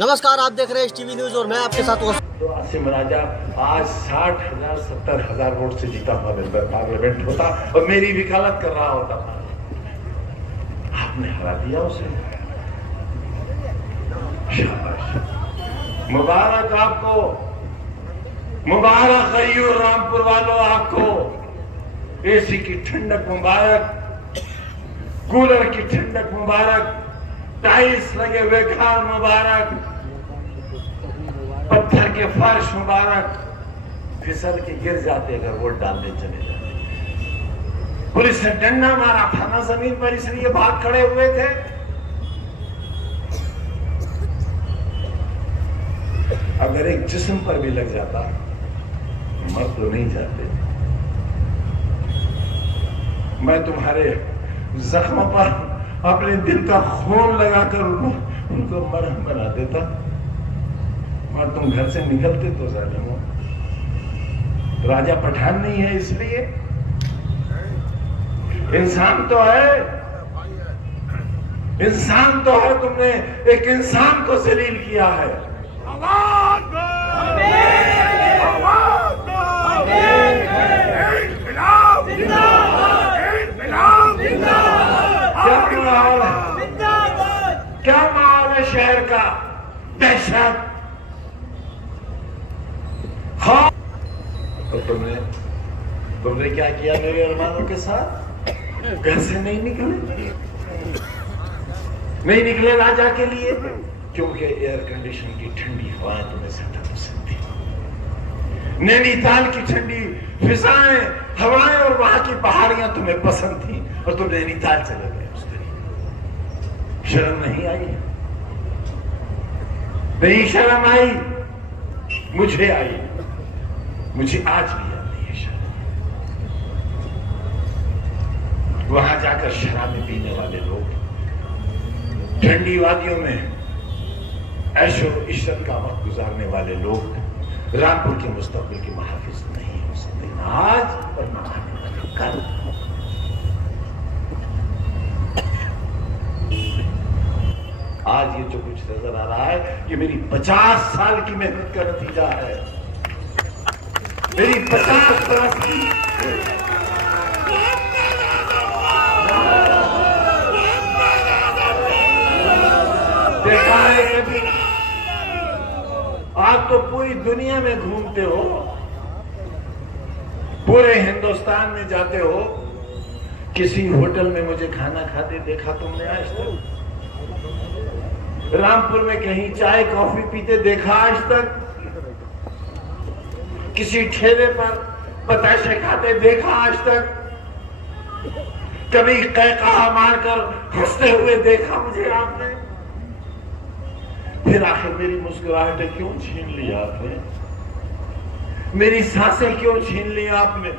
नमस्कार, आप देख रहे हैं टीवी न्यूज और मैं आपके साथ हूं। तो आसिम राजा आज 60,000 70,000 वोट से जीता हुआ मेंबर पार्लियामेंट होता और मेरी वकालत कर रहा होता। आपने हरा दिया उसे। शाबाश, मुबारक आपको, मुबारक गयूर रामपुर वालों आपको। एसी की ठंडक मुबारक, कूलर की ठंडक मुबारक, टाइल्स लगे हुए घर मुबारक, पत्थर के फर्श मुबारक, फिसल के गिर जाते अगर वोट डालने चले जाते। पुलिस ने डंडा मारा था ना जमीन पर, इसलिए भाग खड़े हुए थे। अगर एक जिस्म पर भी लग जाता मर तो नहीं जाते। मैं तुम्हारे जख्मों पर अपने दिल का खून लगाकर उनको मरहम बना देता, और तुम घर से निकलते तो जालिमो। राजा पठान नहीं है इसलिए, इंसान तो है, इंसान तो है। तुमने एक इंसान को जलील किया है। क्या माहौल है शहर का? दहशत। तो तुमने क्या किया मेरे अरमानों के साथ? घर से नहीं निकले राजा के लिए, क्योंकि एयर कंडीशन की ठंडी हवाएं तुम्हें ज्यादा पसंद थी। नैनीताल की ठंडी फिजाएं, हवाएं और वहां की पहाड़ियां तुम्हें पसंद थी, और तुम नैनीताल चले गए। उसके लिए शर्म नहीं आई? नहीं शर्म आई? मुझे आई, मुझे आज भी आती है शर्म। वहां जाकर शराबें पीने वाले लोग, ठंडी वादियों में ऐशो इशरत का वक्त गुजारने वाले लोग रामपुर के मुस्तकबिल के मुहाफिज नहीं हो सकते, ना आज और ना कल। आज ये जो कुछ नजर आ रहा है, ये मेरी 50 साल की मेहनत का नतीजा है। मेरी 50 बरस की देखा है कभी? आप तो पूरी दुनिया में घूमते हो, पूरे हिंदुस्तान में जाते हो, किसी होटल में मुझे खाना खाते देखा तुमने आज तक? रामपुर में कहीं चाय कॉफी पीते देखा आज तक? किसी ठेले पर बताशे खाते देखा आज तक? कभी कहकहा मारकर हंसते हुए देखा मुझे आपने? फिर आखिर मेरी मुस्कुराहटें क्यों छीन ली आपने? मेरी सांसें क्यों छीन ली आपने?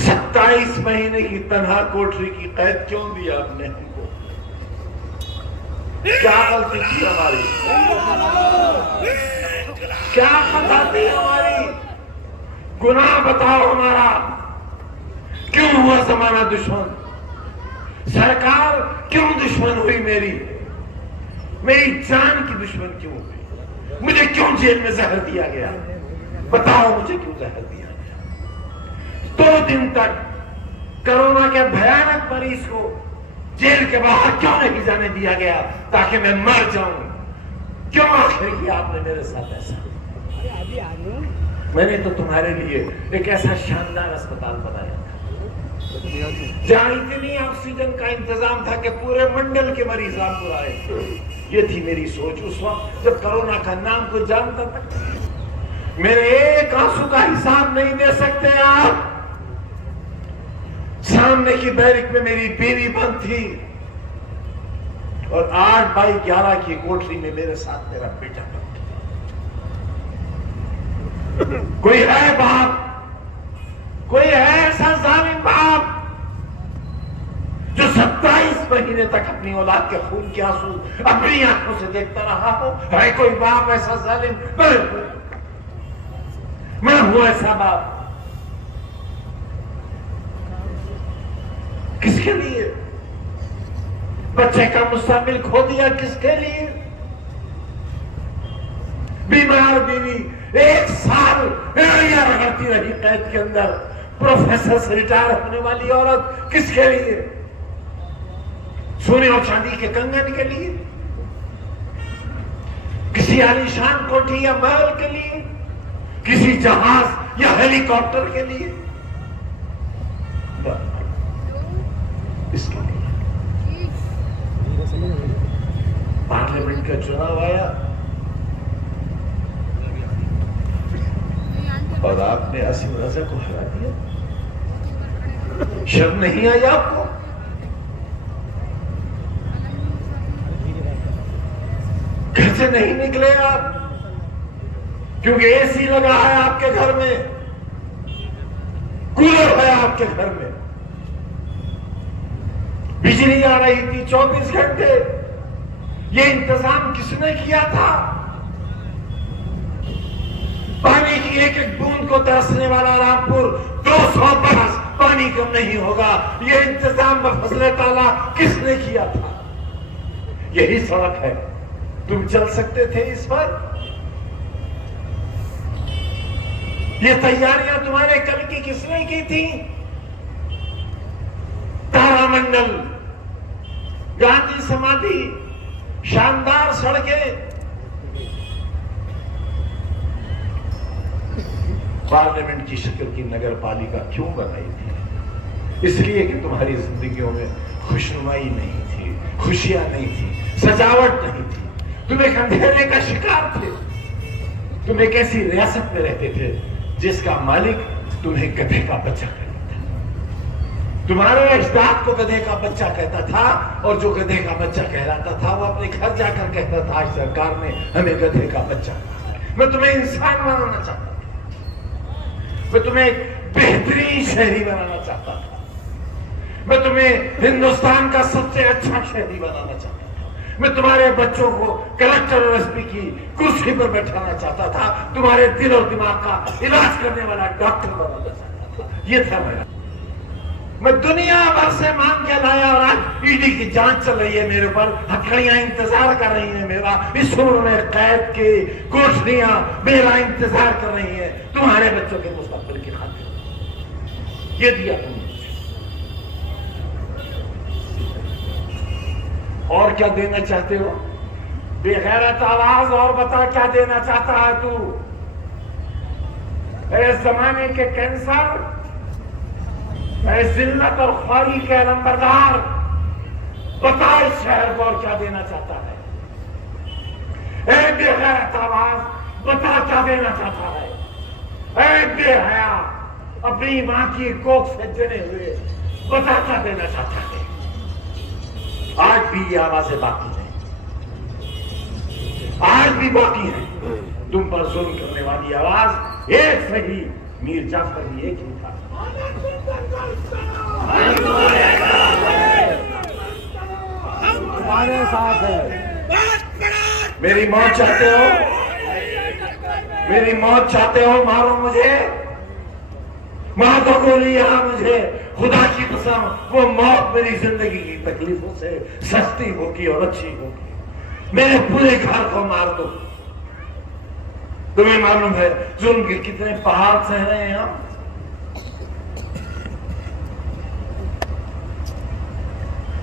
27 महीने की तन्हा कोठरी की कैद क्यों दी आपने हमको? क्या गलती थी हमारी? क्या खता थी हमारी? गुनाह बताओ हमारा। क्यों हुआ जमाना दुश्मन? सरकार क्यों दुश्मन हुई मेरी? मेरी जान की दुश्मन क्यों हुई? मुझे क्यों जेल में जहर दिया गया? बताओ मुझे क्यों जहर दिया गया? 2 दिन तक कोरोना के भयानक मरीज को जेल के बाहर क्यों नहीं जाने दिया गया ताकि मैं मर जाऊं? क्यों आखिर किया आपने मेरे साथ ऐसा? मैंने तो तुम्हारे लिए एक ऐसा शानदार अस्पताल बनाया था जहां इतनी ऑक्सीजन का इंतजाम था कि पूरे मंडल के मरीज रामपुर आए। ये थी मेरी सोच उस वक्त जब कोरोना का नाम को जानता था। मेरे एक आंसू का हिसाब नहीं दे सकते आप। सामने की बैरिक में मेरी बीवी बंद थी, और 8x11 की कोठरी में मेरे साथ मेरा बेटा बंद था। कोई है बाप, कोई है ऐसा जालिम बाप जो 27 महीने तक अपनी औलाद के खून के आंसू अपनी आंखों से देखता रहा हो? है कोई बाप ऐसा जालिम? मैं हूं ऐसा बाप। किसके लिए? बच्चे का मुस्तकबिल खो दिया किसके लिए? بیمار بیوی 1 سال ایڑیاں رگڑتی رہی قید کے اندر. پروفیسر سے ریٹائر ہونے والی عورت کس کے لیے؟ سونے اور چاندی کے کنگن کے لیے؟ کسی عالیشان کوٹھی یا محل کے لیے؟ کسی جہاز یا ہیلی کاپٹر کے لیے؟ اس کے لیے پارلیمنٹ کا چناؤ آیا اور آپ نے اسیم رضا کو ہرا دیا. شرم نہیں آئی آپ کو؟ گھر سے نہیں نکلے آپ کیونکہ اے سی لگا ہے آپ کے گھر میں, کولر ہے آپ کے گھر میں, بجلی آ رہی تھی 24 گھنٹے. یہ انتظام کس نے کیا تھا؟ پانی کی ایک ایک بوند کو ترسنے والا رامپور 200 برس پانی کم نہیں ہوگا. یہ انتظام بفضل تعالیٰ کس نے کیا تھا؟ یہی سڑک ہے. تم چل سکتے تھے اس پر؟ یہ تیاریاں تمہارے کل کی کس نے کی تھی؟ تارا منڈل, گاندھی سمادھی, شاندار سڑکیں. پارلیمنٹ کی شکل کی نگر پالیکا کیوں بنائی تھی؟ اس لیے کہ تمہاری زندگیوں میں خوشنمائی نہیں تھی, خوشیاں نہیں تھی, سجاوٹ نہیں تھی. تم ایک اندھیرے کا شکار تھے. تم ایک ایسی ریاست میں رہتے تھے جس کا مالک تمہیں گدھے کا بچہ کہتا تھا. تمہارے اجداد کو گدھے کا بچہ کہتا تھا, اور جو گدھے کا بچہ کہلاتا تھا وہ اپنے گھر جا کر کہتا تھا آج سرکار نے ہمیں گدھے کا بچہ کہا ہے. میں تمہیں انسان بنانا چاہتا تھا, میں تمہیں ایک بہترین شہری بنانا چاہتا تھا, میں تمہیں ہندوستان کا سب سے اچھا شہری بنانا چاہتا تھا. میں تمہارے بچوں کو کلکٹر اور ایس پی کی کرسی پر بیٹھانا چاہتا تھا, تمہارے دل اور دماغ کا علاج کرنے والا ڈاکٹر بنانا چاہتا تھا. یہ تھا میرا. میں دنیا بھر سے مانگ کے لایا اور آج ای ڈی کی جانچ چل رہی ہے میرے اوپر, ہتھکڑیاں انتظار کر رہی ہیں میرا, اس عمر میں قید کی کوٹھریاں میرا انتظار کر رہی ہیں تمہارے بچوں کے مستقبل کی خاطر. یہ دیا تم نے. اور کیا دینا چاہتے ہو؟ بے غیرت آواز, اور بتا کیا دینا چاہتا ہے تو؟ اے زمانے کے کینسر, اے ذلت اور خواری کے علمبردار, بتا اس شہر کو اور کیا دینا چاہتا ہے؟ اے بے غیرت آواز, بتا کیا دینا چاہتا ہے؟ اے بے حیا, اپنی ماں کی کوکھ سے جنے ہوئے, بتا کیا دینا چاہتا ہے؟ آج بھی یہ آوازیں باقی ہیں, آج بھی باقی ہیں. تم پر ظلم کرنے والی آواز ایک صحیح, میر جعفر بھی ایک ہی تھا. ہمارے ساتھ ہے. میری موت چاہتے ہو؟ میری موت چاہتے ہو؟ مارو مجھے, ماں تو گولی یہاں مجھے. خدا کی قسم وہ موت میری زندگی کی تکلیفوں سے سستی ہوگی اور اچھی ہوگی. میرے پورے گھر کو مار دو. تمہیں معلوم ہے ظلم کے کتنے پہاڑ سہ رہے ہیں ہم.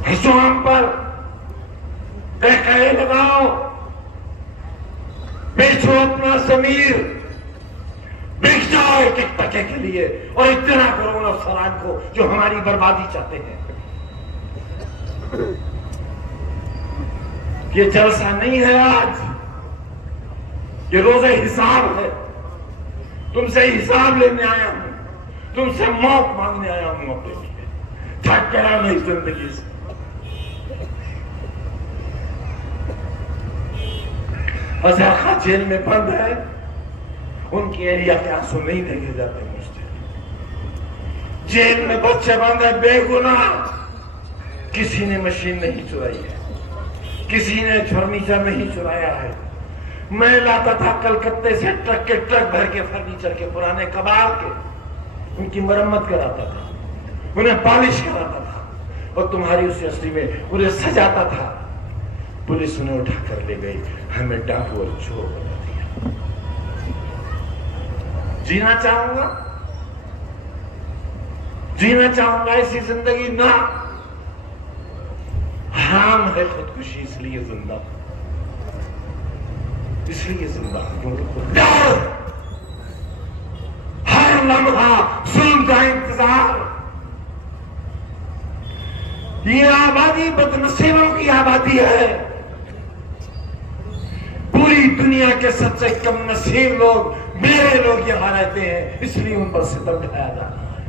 ہنسو ہم پر, کہے لگاؤ, بیچو اپنا ضمیر, بک جاؤ ایک ایک ٹکے کے لیے, اور اتنا کرو ان افسران کو جو ہماری بربادی چاہتے ہیں. یہ جلسہ نہیں ہے آج, یہ روز حساب ہے. تم سے حساب لینے آیا ہوں, تم سے موت مانگنے آیا ہوں. اپنے لیے تھک گیا میں اس زندگی سے. اظہر خان جیل میں بند ہے, ان کی ایریا کے آنسو نہیں دیکھے جاتے مجھ سے. جیل میں بچے بند ہے بے گناہ, کسی نے مشین نہیں چرائی ہے, کسی نے فرنیچر نہیں چرایا ہے. میں لاتا تھا کلکتے سے ٹرک کے ٹرک بھر کے فرنیچر کے پرانے کباڑ کے, ان کی مرمت کراتا تھا, انہیں پالش کراتا تھا, اور تمہاری اس یونیورسٹی میں انہیں سجاتا تھا. پولیس انہیں اٹھا کر لے گئی, ہمیں ڈاکو اور چور بنا دیا. जीना चाहूंगा ऐसी जिंदगी ना। हराम है खुदकुशी, इसलिए जिंदा क्योंकि खुद हर लम्हा जुल्म का इंतजार। ये आबादी बदनसीबों की आबादी है। पूरी दुनिया के सबसे कम नसीब लोग मेरे लोग यहां रहते हैं, इसलिए उन पर सितम ढाया जा रहा है।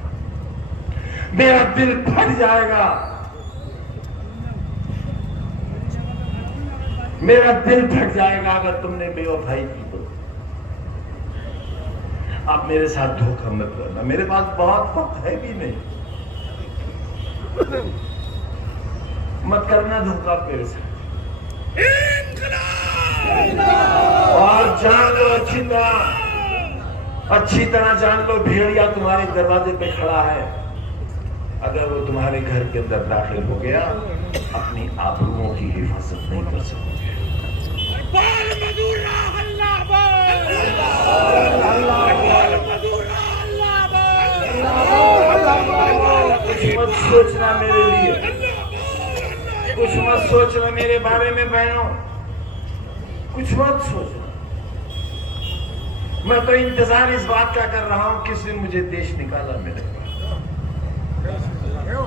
मेरा दिल फट जाएगा, अगर तुमने बेवफाई की तो। आप मेरे साथ धोखा मत करना, मेरे पास बहुत वक्त है भी नहीं। मत करना धोखा मेरे साथ। और जान लो अच्छी तरह जान लो, भेड़िया तुम्हारे दरवाजे पे खड़ा है। अगर वो तुम्हारे घर के अंदर दाखिल हो गया, अपनी आबरूओं की हिफाजत नहीं कर सकते। कुछ मत सोचना मेरे लिए, कुछ मत सोचना मेरे बारे में बहनों, कुछ मत सोचना। मैं तो इंतजार इस बात का कर रहा हूं किस दिन मुझे देश निकाला मेरे पास,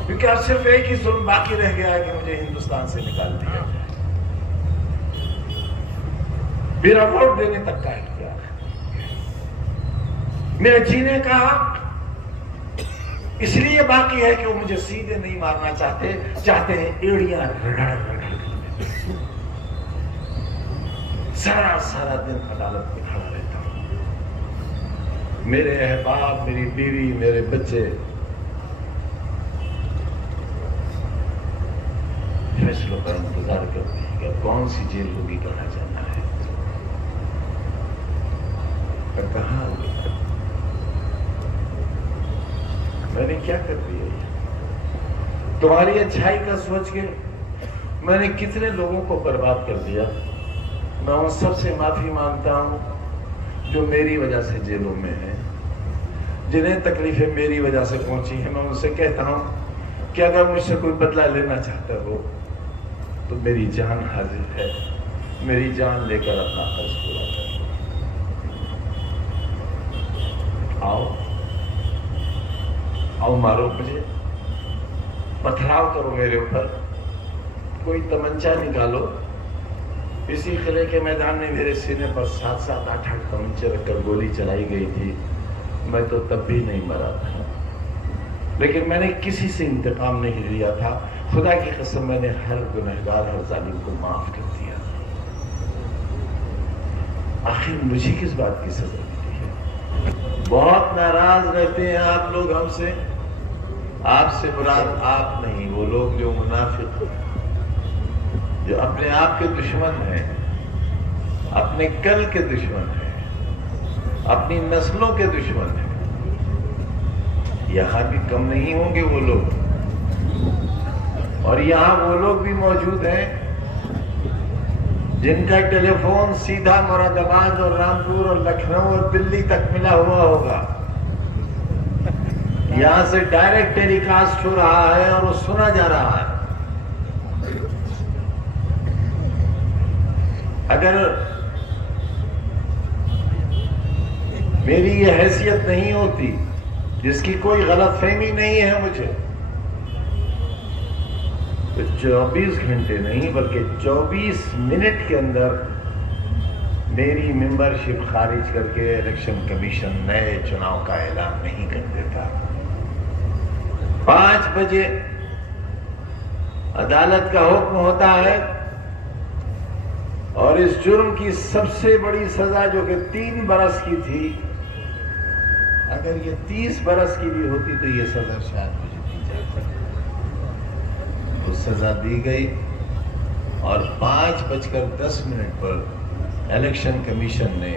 क्योंकि अब सिर्फ एक ही जुल्म बाकी रह गया है कि मुझे हिंदुस्तान से निकाल दिया जाए। मेरा वोट देने तक का इख्तियार है, मेरे जीने का हक इसलिए बाकी है कि वो मुझे सीधे नहीं मारना चाहते हैं एड़ियां रगड़ सारा दिन अदालत में खड़ा रहता हूं। मेरे अहबाब, मेरी बीवी, मेरे बच्चे फैसलों का इंतजार करते हैं कि कौन सी जेल होगी, कहाँ जाना है, कहाँ होगी। मैंने क्या कर दिया? तुम्हारी अच्छाई का सोच के मैंने कितने लोगों को बर्बाद कर दिया। मैं उन सबसे माफी मांगता हूं जो मेरी वजह से जेलों में हैं, जिन्हें तकलीफें मेरी वजह से पहुंची हैं। मैं उनसे कहता हूं कि अगर मुझसे कोई बदला लेना चाहता हो तो मेरी जान हाजिर है, मेरी जान लेकर अपना फर्ज पूरा करो। आओ मारो मुझे, पथराव करो मेरे ऊपर, कोई तमंचा निकालो। इसी किले के मैदान में मेरे सीने पर 7-7, 8-8 तमंचे रखकर गोली चलाई गई थी। मैं तो तब भी नहीं मरा था, लेकिन मैंने किसी से इंतकाम नहीं लिया था। खुदा की कसम, मैंने हर गुनहगार, हर जालिम को माफ कर दिया। आखिर मुझे किस बात की सजा मिली है? बहुत नाराज रहते हैं आप लोग हमसे। आपसे मुराद आप नहीं, वो लोग जो मुनाफिक, जो अपने आप के दुश्मन हैं, अपने कल के दुश्मन हैं, अपनी नस्लों के दुश्मन हैं। यहां भी कम नहीं होंगे वो लोग, और यहां वो लोग भी मौजूद हैं जिनका टेलीफोन सीधा मुरादाबाद और रामपुर और लखनऊ और दिल्ली तक मिला हुआ होगा। यहां से डायरेक्ट टेलीकास्ट हो रहा है और वो सुना जा रहा है। अगर मेरी ये हैसियत नहीं होती, जिसकी कोई गलतफहमी नहीं है मुझे, तो 24 घंटे नहीं बल्कि 24 मिनट के अंदर मेरी मेंबरशिप खारिज करके इलेक्शन कमीशन नए चुनाव का ऐलान नहीं कर देता। 5 बजे अदालत का हुक्म होता है, और इस जुर्म की सबसे बड़ी सजा जो कि 3 बरस की थी, अगर ये 30 बरस की भी होती तो ये सजा शायद मुझे दी जाती। वो सजा दी गई, और 5:10 पर इलेक्शन कमीशन ने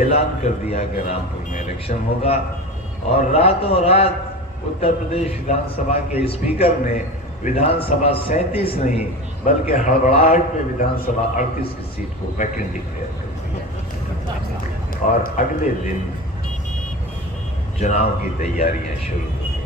ऐलान कर दिया कि रामपुर में इलेक्शन होगा। और रातों रात उत्तर प्रदेश विधानसभा के स्पीकर ने विधानसभा 37 नहीं बल्कि हड़बड़ाहट में विधानसभा 38 की सीट को वैकेंट डिक्लेयर कर दिया। और अगले दिन چناؤ کی تیاریاں شروع ہو گئی.